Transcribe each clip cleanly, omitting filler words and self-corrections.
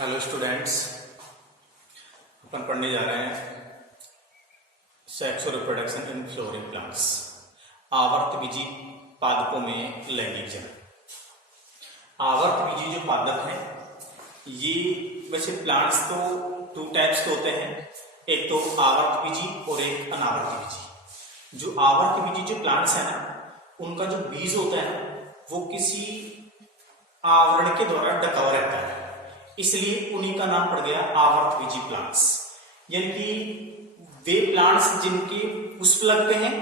Hello students, अपन पढ़ने जा रहे हैं सेक्स और रिप्रोडक्शन इन फ्लोरिंग प्लांट्स। आवर्तबीजी पादपों में लैंगिक जनन। आवर्तबीजी जो पादप हैं ये वैसे प्लांट्स तो टू टाइप्स के होते हैं, एक तो आवर्तबीजी और एक अनावर्तबीजी। जो आवर्तबीजी जो प्लांट्स है ना, उनका जो बीज होता है ना वो किसी आवरण के द्वारा ढका हुआ रहता है, इसलिए उन्हीं का नाम पड़ गया आवर्तबीजी प्लांट्स। यानी कि वे प्लांट्स जिनके पुष्प लगते हैं,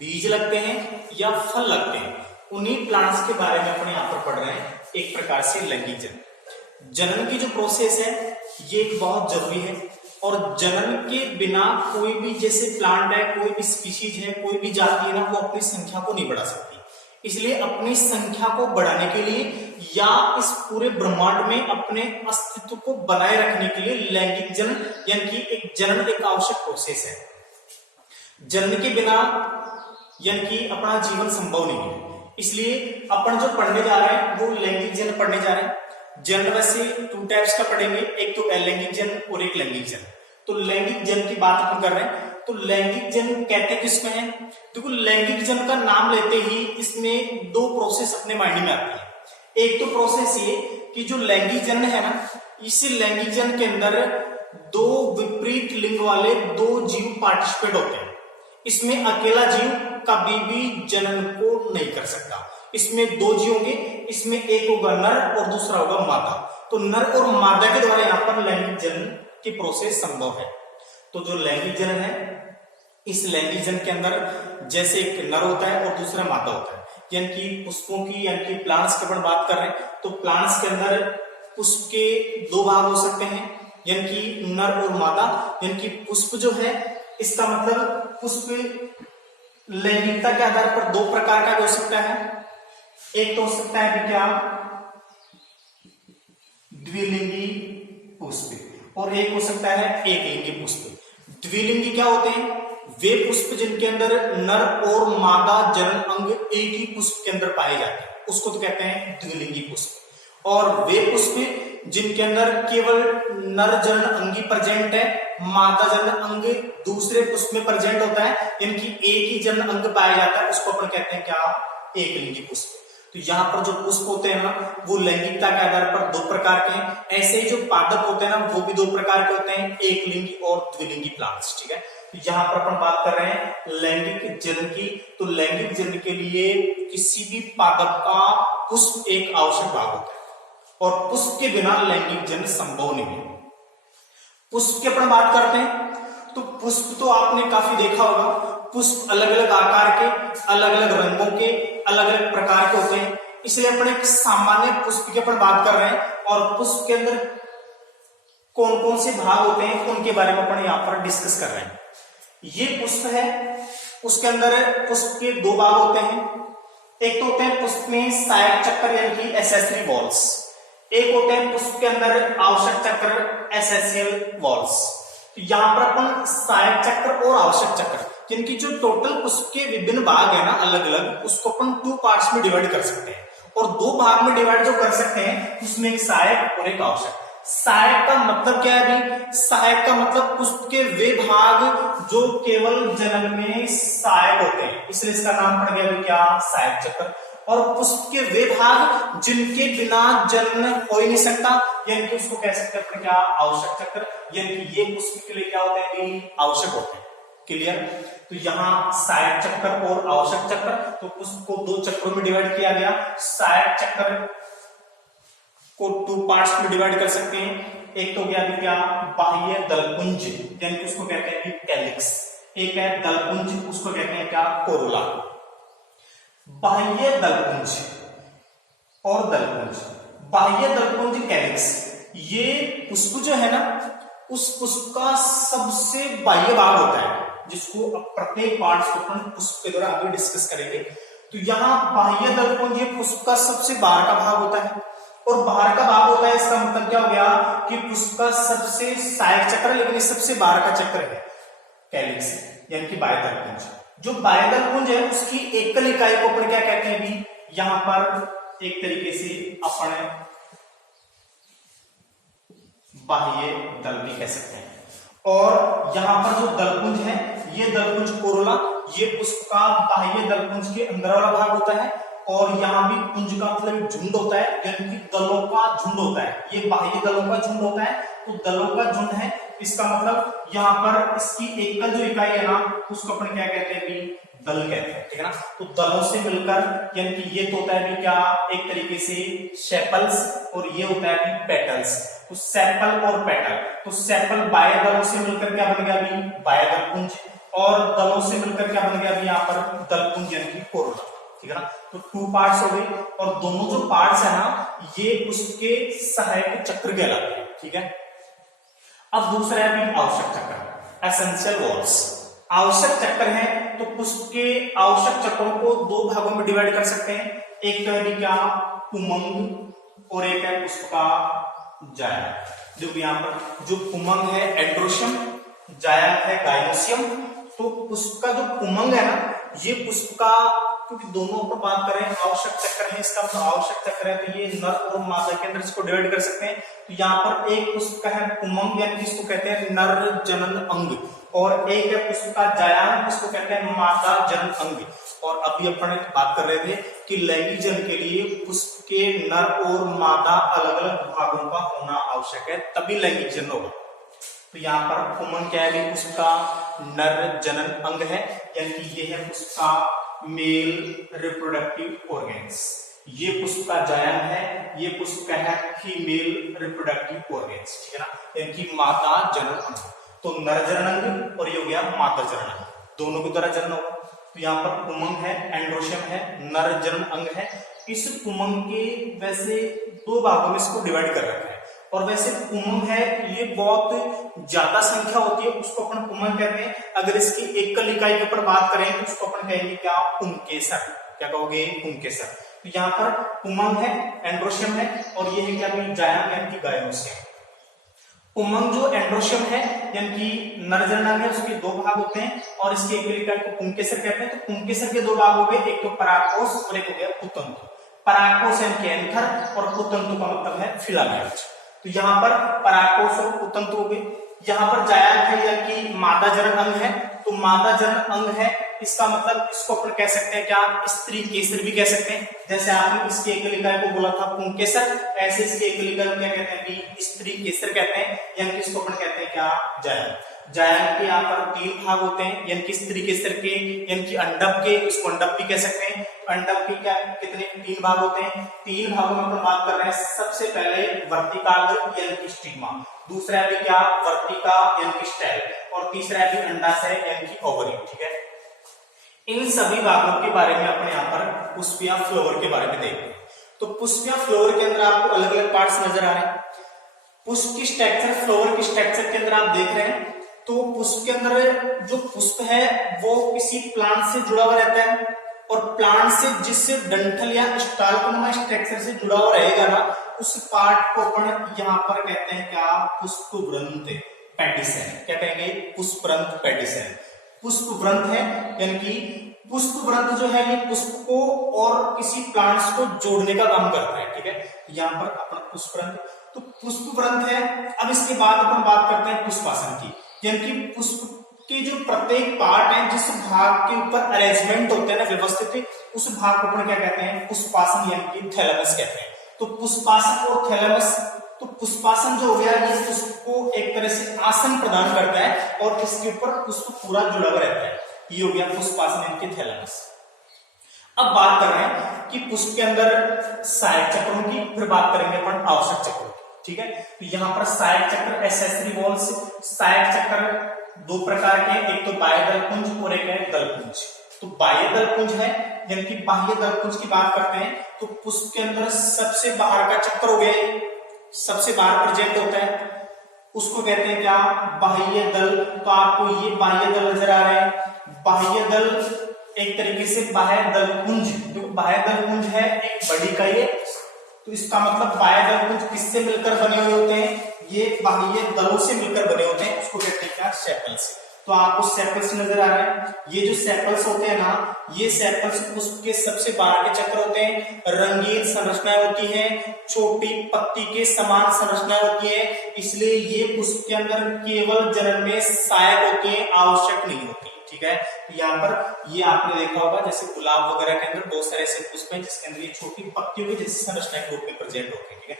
बीज लगते हैं या फल लगते हैं, उन्हीं प्लांट्स के बारे में अपने यहां पर पढ़ रहे हैं। एक प्रकार से लैंगिक जनन। जनन की जो प्रोसेस है ये बहुत जरूरी है, और जनन के बिना कोई भी जैसे प्लांट है, कोई भी स्पीशीज है, कोई भी जाति है ना, वो अपनी संख्या को नहीं बढ़ा सकती। इसलिए अपनी संख्या को बढ़ाने के लिए या इस पूरे ब्रह्मांड में अपने अस्तित्व को बनाए रखने के लिए लैंगिक जनन यानी कि एक जनन एक आवश्यक प्रोसेस है। जनन के बिना यानी कि अपना जीवन संभव नहीं है। इसलिए अपन जो पढ़ने जा रहे हैं वो लैंगिक जनन पढ़ने जा रहे हैं। जनन वैसे टू टाइप्स का पढ़ेंगे, एक तो अलैंगिक जनन और एक लैंगिक जनन। तो लैंगिक जनन की बात अपन कर रहे हैं। तो लैंगिक जनन कहते किसमें है? देखो, लैंगिक जनन का नाम लेते ही इसमें दो प्रोसेस अपने माइंड में आती है। एक तो प्रोसेस ये कि जो लैंगिक जनन है ना, इस लैंगिक जनन के अंदर दो विपरीत लिंग वाले दो जीव पार्टिसिपेट होते हैं। इसमें अकेला जीव कभी भी जनन को नहीं कर सकता। इसमें दो जीव होंगे, इसमें एक होगा नर और दूसरा होगा मादा। तो नर और मादा के द्वारा यहाँ पर लैंगिक जनन की प्रोसेस संभव है। तो जो लैंगिक जनन है, इस लैंगिक जनन के अंदर जैसे एक नर होता है और दूसरा मादा होता है। यानी कि पुष्पों की यानी कि प्लांट्स की अपन बात कर रहे हैं, तो प्लांट्स के अंदर पुष्प के दो भाग हो सकते हैं, यानी कि नर और मादा। यानी कि पुष्प जो है, इसका मतलब पुष्प लैंगिकता के आधार पर दो प्रकार का हो सकता है। एक तो हो सकता है कि क्या द्विलिंगी पुष्प, और एक हो सकता है एक लिंगी पुष्प। द्विलिंगी क्या होते हैं? वे पुष्प जिनके अंदर नर और मादा जनन अंग एक ही पुष्प के अंदर पाए जाते हैं, उसको तो कहते हैं द्विलिंगी पुष्प। और वे पुष्प जिनके अंदर केवल नर जनन अंगी प्रेजेंट है, मादा जनन अंग दूसरे पुष्प में प्रेजेंट होता है, इनकी एक ही जनन अंग पाया जाता है, उसको अपन कहते हैं क्या? एक लिंगी पुष्प। तो यहाँ पर जो पुष्प होते हैं ना, वो लैंगिकता के आधार पर दो प्रकार के हैं। ऐसे ही जो पादप होते हैं ना, वो भी दो प्रकार के होते हैं, एक लिंगी और द्विलिंगी प्लांट्स। ठीक है, तो यहाँ पर अपन बात कर रहे हैं लैंगिक जनन की। तो लैंगिक जनन के लिए किसी भी पादप का पुष्प एक आवश्यक भाग होता है, और पुष्प के बिना लैंगिक जनन संभव नहीं है। पुष्प की अपन बात करते हैं, तो पुष्प तो आपने काफी देखा होगा। पुष्प अलग अलग आकार के, अलग अलग रंगों के, अलग अलग प्रकार के होते हैं। इसलिए अपन एक सामान्य पुष्प की अपन बात कर रहे हैं, और पुष्प के अंदर कौन कौन से भाग होते हैं उनके बारे में अपन यहाँ पर डिस्कस कर रहे हैं। ये पुष्प है, उसके अंदर पुष्प के दो भाग होते हैं। एक तो होते हैं पुष्प में सहायक चक्र यानी कि एसेसरी वॉल्स, एक होते हैं पुष्प के अंदर आवश्यक चक्र एसेशियल वॉल्स। तो यहां पर अपन सहायक चक्र और आवश्यक चक्र, जिनकी जो टोटल पुष्प के विभिन्न भाग है ना अलग अलग, उसको अपन टू पार्ट्स में डिवाइड कर सकते हैं। और दो भाग में डिवाइड जो कर सकते हैं, उसमें एक सहायक और एक आवश्यक। सहायक का मतलब क्या है अभी? सहायक का मतलब पुष्प के वे भाग जो केवल जनन में सहायक होते हैं, इसलिए इसका नाम पड़ गया अभी क्या? सहायक चक्र। और पुष्प के वे भाग जिनके बिना जनन हो ही नहीं सकता, यानी कि उसको कह सकते हैं क्या? आवश्यक चक्र। यानी कि ये पुष्प के लिए क्या होते हैं? आवश्यक होते हैं। क्लियर? तो यहाँ सहायक चक्र और आवश्यक चक्र, तो पुष्प को दो चक्रों में डिवाइड किया गया। सहायक चक्र को टू पार्ट्स में डिवाइड कर सकते हैं। एक तो गया क्या? बाह्य दलपुंज, यानी कि उसको कहते हैं कैलिक्स। एक है दलपुंज, उसको कहते हैं क्या? कोरोला। बाह्य दलपुंज और दलपुंज, बाह्य दलपुंज कैलिक्स, ये पुष्प जो है ना, उस पुष्प का सबसे बाह्य भाग होता है, जिसको प्रत्येक पार्ट्स को अपन पुष्प के द्वारा आगे डिस्कस करेंगे। तो यहाँ बाह्य दलपुंज ये पुष्प का सबसे बाहर का भाग होता है, और बाहर का भाग होता है, इसका मतलब क्या हो गया कि पुष्प का सबसे सहायक चक्र, लेकिन ये सबसे बाहर का चक्र है कैलिक्स, यानी कि बाह्य दलपुंज। जो बाह्य दलपुंज है उसकी एकल इकाई को अपन क्या कहते हैं? भी यहां पर एक तरीके से अपन बाह्य दल भी कह सकते हैं। और यहाँ पर जो दलपुंज है, ये दलपुंज कोरोला, ये पुष्प का बाह्य दलपुंज के अंदर वाला भाग होता है। और यहाँ भी पुंज का मतलब झुंड होता है, यानी कि दलों का झुंड होता है। ये बाह्य दलों का झुंड होता है, तो दलों का झुंड है, इसका मतलब यहाँ पर इसकी एकल जो इकाई है ना, उसको अपन क्या कहते हैं भी, दल कहते हैं, ठीक है ना। तो दलों से मिलकर, यानी कि ये तो होता है भी क्या, एक तरीके से सेपल्स, और ये होता है भी पेटल्स। तो सेपल और पेटल, तो सेपल बाह्य दलों से मिलकर क्या बन गया भी, बाह्य दलपुंज, और दलों से मिलकर क्या बन गया भी यहाँ पर दलपुंज, यानी कि कोरोला, ठीक है ना। तो 2 पार्ट्स हो गए, और दोनों जो पार्ट्स है ना, ये उसके सहायक चक्र कहलाते हैं, ठीक है। अब दूसरा है भी आवश्यक चक्र, एसेंशियल वॉल्स। आवश्यक चक्र है, तो पुष्प के आवश्यक चक्रों को 2 भागों में डिवाइड कर सकते हैं। एक तो है भी क्या, पुमंग, और एक है पुष्प का जाया। जो यहाँ पर जो पुमंग है एंड्रोशियम, जाया है गाइनोसियम। तो पुष्प का जो पुमंग है ना, ये पुष्प का, क्योंकि दोनों पर बात करें आवश्यक चक्र है, इसका मतलब आवश्यक चक्र है, तो ये नर और मादा के अंदर इसको डिवाइड कर सकते हैं। तो यहाँ पर एक पुष्प का है पुमंग, यानी इसको कहते हैं नर जनन अंग, और एक है पुष्प का जायान, इसको कहते हैं मादा जनन अंग। और अभी अपन बात कर रहे थे कि लैंगिक जन के लिए पुष्प के नर और मादा अलग अलग भागों का होना आवश्यक है, तभी लैंगिक जन होगा। तो यहाँ पर पुमंग क्या है, पुष्प का नर जनन अंग है, यानी कि ये है पुष्प का मेल रिप्रोडक्टिव ऑर्गेन्स। ये पुष्प का जायन है, ये पुष्प का है फीमेल रिप्रोडक्टिव ऑर्गेन्स, ठीक है ना, यानी कि मादा जनन अंग। तो नर जनन अंग और ये हो गया मादा जनन अंग, दोनों की तरह जनन होगा। तो यहाँ पर पुमंग है, एंड्रोशियम है, नर जनन अंग है। इस पुमंग के वैसे 2 भागों में इसको डिवाइड कर रखा है, और वैसे पुमंग है ये बहुत ज्यादा संख्या होती है, उसको अपन पुमंग कहते हैं। अगर इसकी एकल इकाई के ऊपर बात करें तो उसको अपन कहेंगे क्या, पुंकेसर। क्या कहोगे, पुंकेसर। तो यहाँ पर पुमंग है, एंड्रोशियम है, और ये है क्या भी, जायन, यानी कि गायनोसियम। पुमंग जो एंड्रोशियम है, यानी कि नरजनन है, उसके 2 भाग होते हैं, और इसके एकल इकाई को पुंकेसर कहते हैं। तो पुंकेसर के 2 भाग हो गए, एक तो परागकोश और एक हो गया पुतंतु। परागकोश यानी कि एंथर, और पुतंतु का मतलब है फिलामेंट। तो यहाँ पर परागकोश और पुतंतु हो गए। यहाँ पर जायन है, यानी कि मादा जनन अंग है। तो मादा जनन अंग है, इसका मतलब इसको अपन कह सकते हैं क्या, स्त्री केसर भी कह सकते हैं। जैसे आपने इसके एकल इकाई को बोला था पुंकेसर, ऐसे इसके एकल इकाई को क्या कहते हैं कि स्त्री केसर कहते हैं, यानी कि इसको अपन कहते हैं क्या, जायन। जायन के यहाँ पर 3 भाग होते हैं, यानी कि स्त्री केसर के, यानी कि अंडक के, इसको अंडक भी कह सकते हैं। अंडक के क्या कितने 3 भाग होते हैं, 3 भागों में अपन बात कर रहे हैं। सबसे पहले वर्तिकाग्र यानी कि स्टिग्मा, दूसरा है भी क्या, वर्तिका यानी कि स्टेल, और तीसरा है भी अंडाशय यानी कि ओवरी, ठीक है। इन सभी भागों के बारे में अपने यहाँ पर पुष्प या फ्लावर के बारे में देखते हैं। तो पुष्प या फ्लावर के अंदर आपको अलग अलग पार्ट्स नजर आ रहे हैं। पुष्प की स्ट्रक्चर, फ्लावर की स्ट्रक्चर के अंदर आप देख रहे हैं, तो पुष्प के अंदर जो पुष्प है वो किसी प्लांट से जुड़ा हुआ रहता है, और प्लांट से जिससे डंठल या स्टाल्कनुमा स्ट्रक्चर से जुड़ा हुआ रहेगा ना, उस पार्ट को अपन यहाँ पर कहते हैं क्या, पुष्पवृंत पेडिसेल। क्या कहेंगे, पुष्पवृंत पेडिसेल। पुष्पवृंत है, यानी कि पुष्पवृंत जो है ये पुष्प को और किसी प्लांट्स को जोड़ने का काम करता है, ठीक है। यहाँ पर अपन पुष्पवृंत, तो पुष्पवृंत है। अब इसके बाद अपन बात करते हैं पुष्पासन की, यानी कि पुष्प के जो प्रत्येक पार्ट है, जिस भाग के ऊपर अरेंजमेंट होते हैं ना व्यवस्थित, उस भाग को अपन क्या कहते हैं, पुष्पासन यानी कि थैलेमस कहते हैं। तो पुष्पासन और थैलेमस, तो पुष्पासन जो हो गया ये पुष्प को एक तरह से आसन प्रदान करता है, और इसके ऊपर पुष्प पूरा जुड़ा हुआ रहता है। ये हो गया पुष्पासन यानी कि थैलेमस। अब बात कर रहे हैं कि पुष्प के अंदर सहायक चक्रों की, फिर बात करेंगे अपन आवश्यक चक्रों की, ठीक है। तो यहाँ पर सहायक चक्र, एसेसरी वॉल्स। सहायक चक्र 2 प्रकार के, एक तो बाह्य दलपुंज और एक है दलपुंज। तो बाह्य दलपुंज है, यानी कि बाह्य दलपुंज की बात करते हैं तो पुष्प के अंदर सबसे बाहर का चक्र हो गया, सबसे बाहर प्रेजेंट होता है, उसको कहते हैं क्या, बाह्य दल। तो आपको ये बाह्य दल नजर आ रहे हैं। बाह्य दल एक तरीके से बाह्य दलपुंज, जो बाह्य दलपुंज है एक बड़ी इकाई है, तो इसका मतलब बाह्य दलपुंज किससे मिलकर बने हुए होते हैं, ये बाह्य दलों से मिलकर बने होते हैं, उसको कहते हैं क्या, सेपल से। तो आपको सेपल्स नजर आ रहे हैं। ये जो सेपल्स होते हैं ना, ये सेपल्स पुष्प के सबसे बाहर के चक्र होते हैं। रंगीन संरचनाएं होती हैं, छोटी पत्ती के समान संरचनाएं होती है, इसलिए ये पुष्प के अंदर केवल जनन में सहायक होती है, आवश्यक नहीं होती। ठीक है, यहाँ पर ये आपने देखा होगा जैसे गुलाब वगैरह के अंदर बहुत सारे ऐसे पुष्प हैं जिसके अंदर ये छोटी पत्तियों की जैसी संरचना के रूप में प्रेजेंट होती है। ठीक है,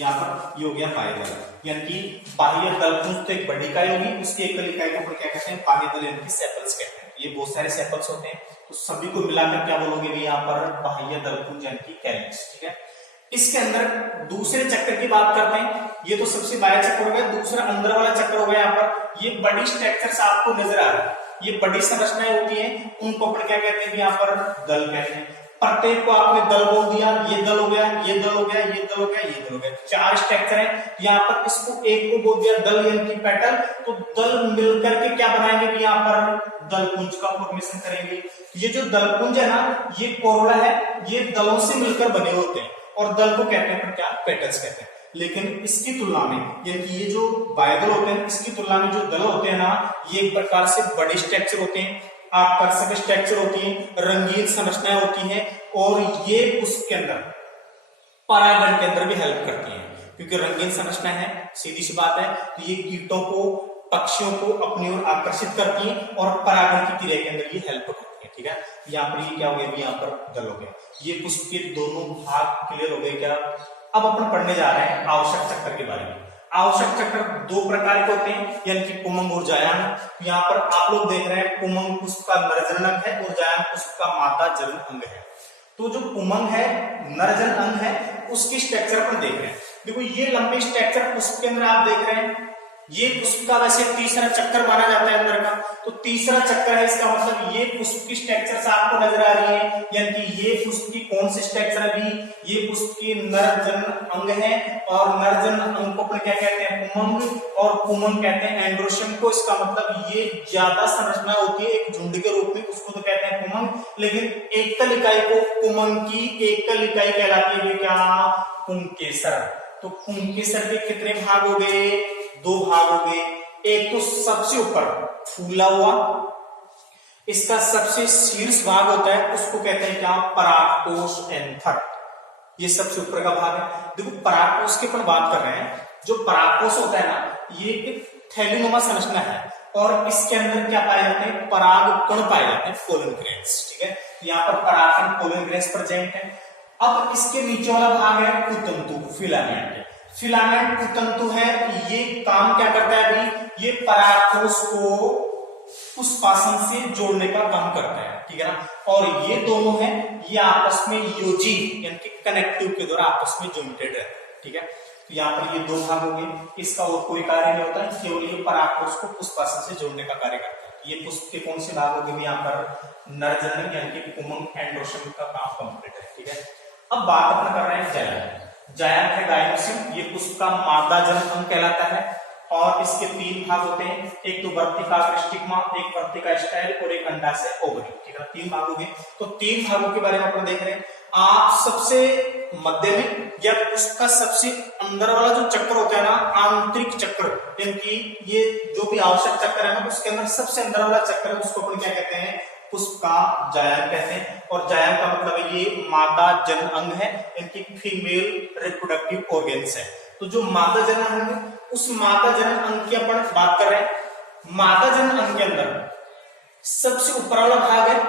यहाँ पर ये हो गया बाह्य दल, यानी कि बाह्य दलपुंज तो एक बड़ी इकाई होगी, उसकी एकल इकाई को अपन क्या कहते हैं, बाह्य दल यानी कि सेपल्स कहते हैं। ये बहुत सारे सेपल्स होते हैं, तो सभी को मिलाकर क्या बोलोगे भी यहाँ पर बाह्य दलपुंज यानी कि कैलिक्स। ठीक है, इसके अंदर दूसरे चक्र की बात करते हैं। ये तो सबसे बाह्य चक्र हो गया, दूसरा अंदर वाला चक्र हो गया। यहाँ पर ये बड़ी स्ट्रक्चर्स आपको नजर आ रहा है, ये बड़ी संरचनाएं होती हैं, उनको अपन क्या कहते हैं, यहाँ पर दल कहते हैं। प्रत्येक को आपने दल बोल दिया, ये दल हो गया, ये दल हो गया, ये दल हो गया, ये दल हो गया, चार स्ट्रक्चर है। यहाँ पर इसको एक को बोल दिया दल यानी कि पेटल, तो दल मिलकर के क्या बनाएंगे भी यहाँ पर दलपुंज का फॉर्मेशन करेंगे। ये जो दलपुंज है ना, ये कोरोला है, ये दलों से मिलकर बने होते हैं और दल को कहते हैं क्या, पेटल्स कहते हैं। लेकिन इसकी तुलना में यानी कि ये जो बाह्य दल होते हैं, इसकी तुलना में जो दल होते हैं ना, ये एक प्रकार से बड़े स्ट्रक्चर होते हैं, आकर्षक स्ट्रक्चर होती है, रंगीन संरचनाएं होती हैं, और ये उसके अंदर परागण के अंदर भी हेल्प करती हैं, क्योंकि रंगीन संरचना है, सीधी सी बात है, तो ये कीटों को, पक्षियों को अपनी ओर आकर्षित करती हैं और परागण की क्रिया के अंदर ये हेल्प करती है। ठीक है, यहाँ पर ये क्या हो गया, यहाँ पर दल हो गया। ये पुष्प के दोनों भाग क्लियर हो गए क्या। अब अपन पढ़ने जा रहे हैं आवश्यक चक्र के बारे में। आवश्यक चक्र दो प्रकार के होते हैं, यानी कि पुमंग और जायान। यहाँ पर आप लोग देख रहे हैं पुमंग पुष्प का नरजनन अंग है और जायान पुष्प का मादा जनन अंग है। तो जो पुमंग है, नरजन अंग है, उसकी स्ट्रक्चर अपन देख रहे हैं। देखो ये लंबे स्ट्रक्चर पुष्प के अंदर आप देख रहे हैं, ये पुष्प का वैसे तीसरा चक्कर माना जाता है अंदर का, तो तीसरा चक्कर है, इसका मतलब ये पुष्प की स्ट्रक्चर आपको नजर आ रही है, यानी कि ये पुष्प की कौन सी स्ट्रक्चर है भी, ये पुष्प की नरजन अंग है, और नरजन अंग को अपन क्या कहते हैं, पुमंग, और पुमंग कहते हैं एंड्रोशियम को। इसका मतलब ये ज्यादा संरचना होती है एक झुंड के रूप में, उसको तो कहते हैं पुमंग, लेकिन एकल इकाई को पुमंग की एकल इकाई कहलाती है क्या, पुंकेसर। तो पुंकेसर के कितने भाग हो गए, दो भाग हो गए। एक तो सबसे ऊपर फूला हुआ, इसका सबसे शीर्ष भाग होता है, उसको कहते हैं क्या, परागकोश एंथर। ये सबसे ऊपर का भाग है। देखो परागकोश की अपन बात कर रहे हैं, जो परागकोश होता है ना, ये एक थैलीनुमा संरचना है, और इसके अंदर क्या पाए जाते हैं, परागकण पाए जाते हैं, पोलन ग्रेन्स। ठीक है, यहाँ पर परागकण पोलन ग्रेन्स प्रेजेंट है। अब इसके नीचे वाला भाग है कुतंतु, फिलामेंट। फिलामेंट कुतंतु है, ये काम क्या करता है अभी, ये परागकोश को पुष्पासन से जोड़ने का काम करता है। ठीक है ना, और ये दोनों हैं, ये आपस में योजी यानी कि कनेक्टिव के द्वारा आपस में जॉइंटेड है। ठीक है, तो यहाँ पर ये दो भाग हो गए, इसका और कोई कार्य नहीं होता है, केवल ये परागकोश को पुष्पासन से जोड़ने का कार्य करता है। ये पुष्प के कौन से भाग हो गए, यहाँ पर नरजनन यानी कि पुमंग एंड्रोशियम का काम कंप्लीट है। ठीक है, अब बात अपन कर रहे हैं जायान। जायान है गायनोसिल, ये पुष्प का मादा जनन अंग कहलाता है, और इसके तीन भाग होते हैं, एक तो वर्तिका स्टिग्मा, एक वर्तिका स्टाइल, और एक अंडाशय ओवरी। ठीक है, तीन भाग हो गए। तो तीन भागों के बारे में अपन देख रहे हैं। आप सबसे मध्य में या उसका सबसे अंदर वाला जो चक्र होता है ना, आंतरिक चक्र, यानी कि ये जो भी आवश्यक चक्र है ना, उसके अंदर सबसे अंदर वाला चक्र है, उसको अपन क्या कहते हैं, पुष्प का जायान कहते हैं। और जायान का मतलब है ये मादा जनन अंग है, इनकी फीमेल रिप्रोडक्टिव ऑर्गेन्स है। तो जो मादा जनन अंग है, उस मादा जनन अंग की अपन बात कर रहे हैं। मादा जनन अंग के अंदर सबसे ऊपर वाला भाग है,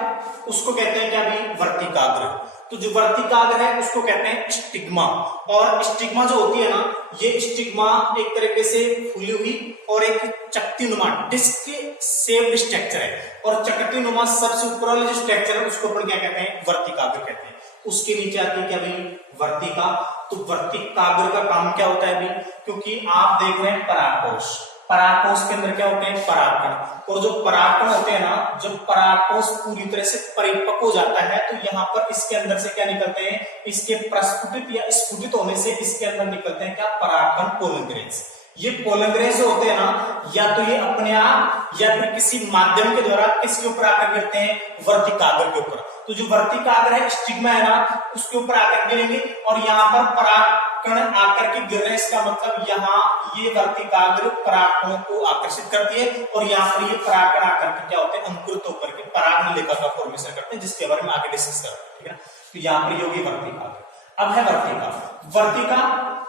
उसको कहते हैं क्या भी, वर्तिकाग्र। तो जो वर्तिकाग्र है उसको कहते हैं स्टिग्मा, और स्टिग्मा जो होती है ना, ये स्टिग्मा एक तरीके से फूली हुई और एक चकतीनुमा डिस्क शेप्ड स्ट्रक्चर है, और चकतीनुमा सबसे ऊपर वाला जो स्ट्रक्चर है उसको अपन क्या कहते हैं, वर्तिकाग्र कहते हैं। उसके नीचे आती है क्या भाई, वर्तिका। तो वर्तिकाग्र का काम क्या होता है भाई, क्योंकि आप देख रहे हैं परागकोश, परागकोश के अंदर क्या होते हैं, परागकण, और जो परागकण होते हैं ना, जब परागकोश पूरी तरह से परिपक्व हो जाता है, तो यहाँ पर इसके अंदर से क्या निकलते हैं, इसके प्रस्फुटित या स्फुटित होने से इसके अंदर निकलते हैं क्या, परागकण पोलन ग्रेन्स। ये पोलन ग्रेन जो होते हैं ना, या तो ये अपने आप या फिर किसी माध्यम के द्वारा किसके ऊपर आकर गिरते हैं, वर्तिकाग्र के ऊपर। तो जो वर्तिकाग्र है, स्टिग्मा है ना, उसके ऊपर आकर गिरेंगे और यहाँ पर परागकण आकर के गिर रहे हैं। इसका मतलब यहाँ ये वर्तिकाग्र परागकणों को आकर्षित करती है और यहाँ पर ये परागकण आकर के क्या होते हैं, अंकुरित होकर के पराग नलिका का फॉर्मेशन करते हैं, जिसके बारे में आगे डिस्कस करते हैं। ठीक है, तो यहाँ पर ये होगी वर्तिकाग्र। अब है वर्तिका। वर्तिका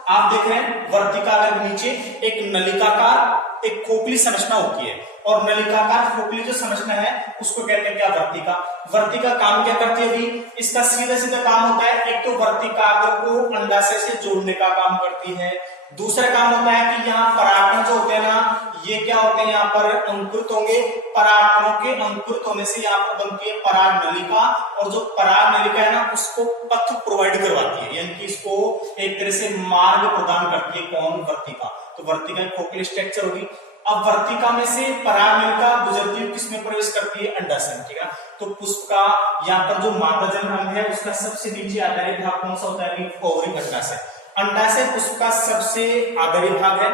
आप देख रहे हैं, वर्तिकाग्र के नीचे एक नलिकाकार एक खोखली संरचना होती है और नलिकाकार खोखली जो संरचना है उसको कहते हैं क्या, वर्तिका। वर्तिका काम क्या करती है अभी, इसका सीधा सीधा काम होता है, एक तो वर्तिकाग्र को अंडाशय से जोड़ने का काम करती है, दूसरा काम होता है कि यहाँ परागकण जो होते हैं ना, ये क्या होते हैं, यहाँ पर अंकुरित होंगे, परागकणों के अंकुरित होने से यहाँ पर बनती है पराग नलिका और जो पराग नलिका है ना उसको पथ प्रोवाइड करवाती है, यानी कि इसको एक तरह से मार्ग प्रदान करती है। कौन, वर्तिका। तो वर्तिका खोखली स्ट्रक्चर होगी। अब वर्तिका में से पराग नलिका गुजरती हुई किसमें प्रवेश करती है, अंडाशय। ठीक है, तो पुष्प का यहाँ पर जो मादा जनन अंग है उसका सबसे नीचे आधारित भाग कौन सा होता है, ओवरी, अंडाशय। अंडाशय पुष्प का सबसे आधारी भाग है,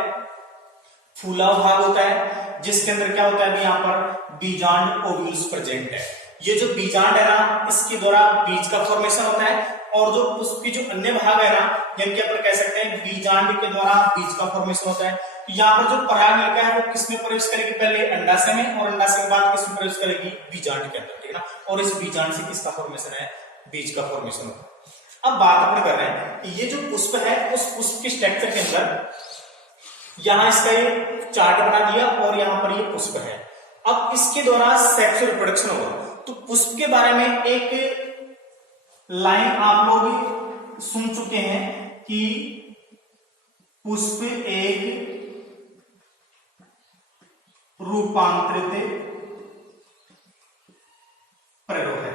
फूला भाग होता है, जिसके अंदर क्या होता है, यहाँ पर बीजांड ओव्यूल्स प्रेजेंट है। ये जो बीजांड है ना, इसके द्वारा बीज का फॉर्मेशन होता है और जो पुष्प की जो अन्य भाग है ना, यानी कि अपन कह सकते हैं बीजांड के द्वारा बीज का फॉर्मेशन होता है। तो यहाँ पर जो पराग नलिका है वो किसमें प्रवेश करेगी, पहले अंडाशय में और अंडाशय के बाद किसमें प्रवेश करेगी, बीजांड के अंदर। ठीक है ना, और इस बीजांड से किसका फॉर्मेशन है, बीज का फॉर्मेशन होता है। अब बात अपन कर रहे हैं कि ये जो पुष्प है उस पुष्प के स्ट्रक्चर के अंदर यहां इसका ये चार्ट बना दिया और यहां पर ये पुष्प है। अब इसके द्वारा सेक्सुअल रिप्रोडक्शन होगा। तो पुष्प के बारे में एक लाइन आप लोग सुन चुके हैं कि पुष्प एक रूपांतरित प्ररोह है,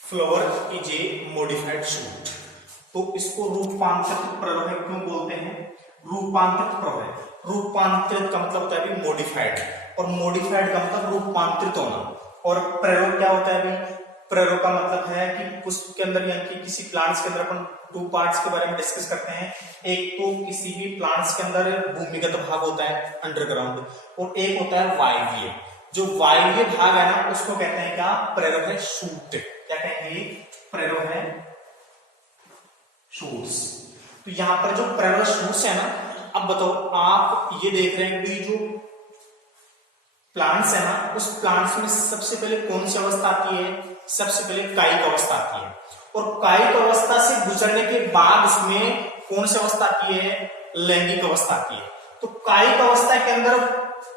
flower is a modified shoot. तो इसको रूपांतरित प्ररोह क्यों बोलते हैं, रूपांतरित प्ररोह। रूपांतरित का मतलब होता है मॉडिफाइड और मॉडिफाइड का मतलब रूपांतरित होना। और प्ररोह क्या होता है अभी, प्ररोह का मतलब है कि पुष्प के अंदर यानी कि किसी प्लांट्स के अंदर अपन टू पार्ट्स के बारे में डिस्कस करते हैं। एक तो किसी भी प्लांट्स के अंदर भूमिगत भाग होता है अंडरग्राउंड, और एक होता है वायवीय। जो वायवीय भाग है ना उसको कहते हैं क्या, प्ररोह है, शूट। क्या कहेंगे, प्ररोह है, शूट्स। तो यहां पर जो प्ररोह शूट्स है ना, अब बताओ आप ये देख रहे हैं कि जो प्लांट्स है ना उस प्लांट्स में सबसे पहले कौन सी अवस्था आती है, सबसे पहले कायिक अवस्था आती है और कायिक अवस्था से गुजरने के बाद उसमें कौन सी अवस्था आती है, लैंगिक अवस्था आती है। तो कायिक अवस्था के अंदर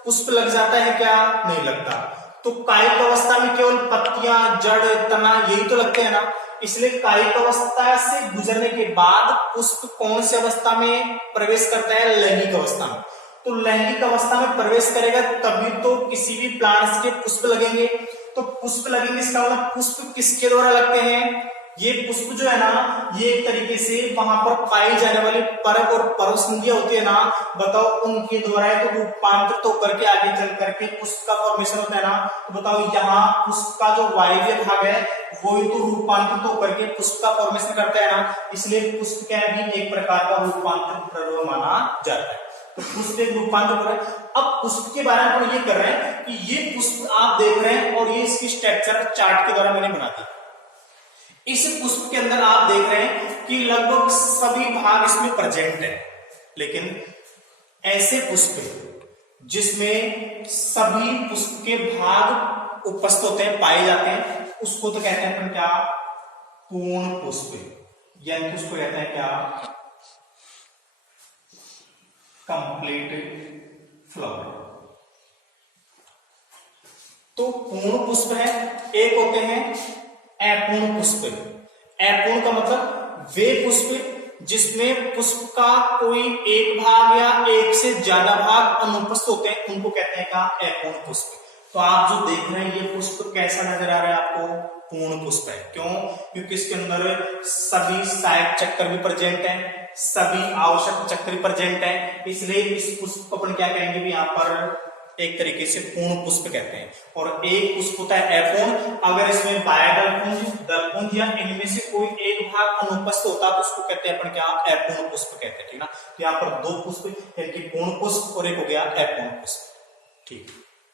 पुष्प लग जाता है क्या, नहीं लगता। तो कायिक अवस्था में केवल पत्तियां, जड़, तना यही तो लगते हैं ना। इसलिए कायिक अवस्था से गुजरने के बाद पुष्प कौन सी अवस्था में प्रवेश करता है, लैंगिक अवस्था में। तो लैंगिक अवस्था में प्रवेश करेगा तभी तो किसी भी प्लांट्स के पुष्प लगेंगे। तो पुष्प लगेंगे इसका मतलब पुष्प किसके द्वारा लगते हैं, ये पुष्प जो है ना ये एक तरीके से वहां पर पाई जाने वाली परग और पर्वसंधियां होती है ना, बताओ उनके द्वारा तो रूपांतरित होकर के आगे चल करके पुष्प का फॉर्मेशन होता है ना। तो बताओ यहाँ पुष्प का जो वायव्य भाग है वो ही तो रूपांतरित होकर के पुष्प का फॉर्मेशन करता है ना, इसलिए पुष्प क्या भी एक प्रकार का रूपांतरित प्ररोह माना जाता है। तो पुष्प एक रूपांतर हो रहा है। अब पुष्प के बारे में हम ये कर रहे हैं कि ये पुष्प आप देख रहे हैं और ये इसकी स्ट्रक्चर चार्ट के द्वारा मैंने बना दी। इस पुष्प के अंदर आप देख रहे हैं कि लगभग सभी भाग इसमें प्रेजेंट है, लेकिन ऐसे पुष्प जिसमें सभी पुष्प के भाग उपस्थित होते हैं, पाए जाते हैं, उसको तो कहते हैं अपन क्या, पूर्ण पुष्प, यानी उसको कहते हैं क्या, कंप्लीट फ्लावर। तो पूर्ण पुष्प है, एक होते हैं अपूर्ण पुष्प। अपूर्ण का मतलब वे पुष्प जिसमें पुष्प का कोई एक भाग या एक से ज्यादा भाग अनुपस्थित होते हैं, उनको कहते हैं क्या, अपूर्ण पुष्प। तो आप जो देख रहे हैं ये पुष्प कैसा नजर आ रहा है आपको, पूर्ण पुष्प है। क्यों, क्योंकि इसके अंदर सभी सहायक चक्कर भी प्रेजेंट है, सभी आवश्यक चक्र भी प्रेजेंट है, इसलिए इस पुष्प को अपन क्या कहेंगे भी यहाँ पर एक तरीके से पूर्ण पुष्प कहते हैं। और एक पुष्प होता है अपूर्ण, अगर इसमें बाह्यदलपुंज, दलपुंज या इनमें से कोई एक भाग अनुपस्थित होता है तो उसको कहते हैं अपन क्या, अपूर्ण पुष्प कहते हैं, ठीक ना। तो यहाँ पर दो पुष्प, एक पूर्ण पुष्प और एक हो गया अपूर्ण पुष्प, ठीक।